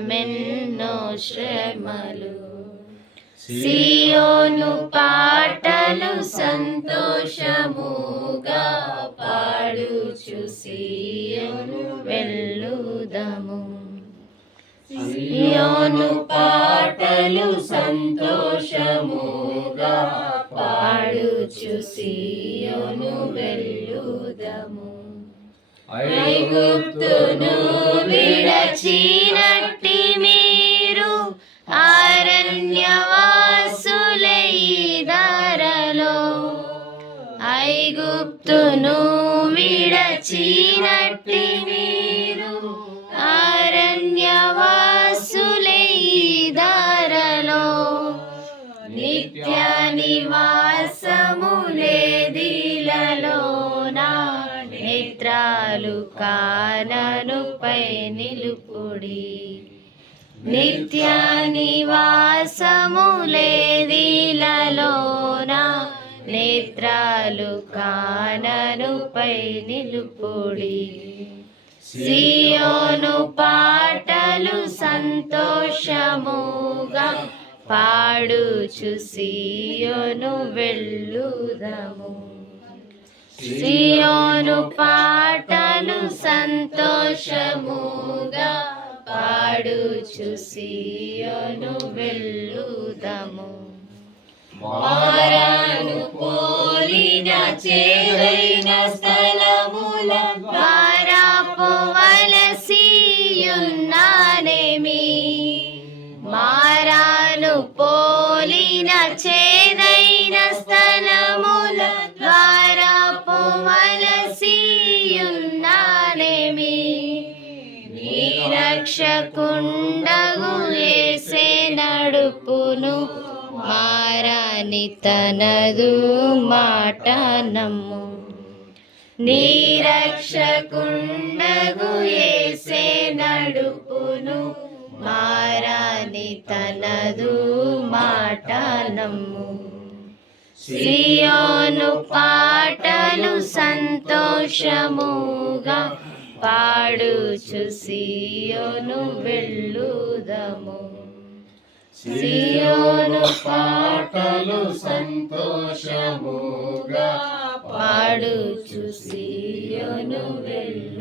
మెన్నో శ్రమలు. సియోను పాటలు సంతోషముగా పాడుచు సియోను వెళ్ళుదము. సియోను పాటలు సంతోషముగా పాడుచు సియోను వెళ్ళుదము. ఐగుప్తును విడచినట్టి మీరు అరణ్యవాసులై ధరలో. ఐగుప్తును విడచినట్టి మీరు అరణ్యవాసులై ధరలో. నిత్య నివాసములేదిలలోన నేత్రాలు కాననుపై నిలుపుడి. నిత్య నివాసములేదిలలోన నేత్రాలు కాననుపై నిలుపుడి. సియోను పాటలు సంతోషముగా పాడుచు సియోను వెళ్ళుదము. సియోను పాటలు సంతోషముగా పాడుచు సియోను వెళ్ళుదము. మారాను పోలిన చేరైన స్థలముల ద్వారా పోవలసియున్నానేమి. మారాను పోలిన చేరైన స్థలముల ద్వారా పోవలసియున్నానేమి. నిరక్షకుండగు యేసే నడుపును మారాని తనదు మాట నమ్ము. నిరక్షకుండగు యేసే నడుపును మారాని తనదు మాట నమ్ము. సియోను పాటలు సంతోషముగా పాడుచు సియోను వెళ్ళుదము. సియోను పాటలు సంతోషముగా పాడుచు సియోను వెళ్ళుదము.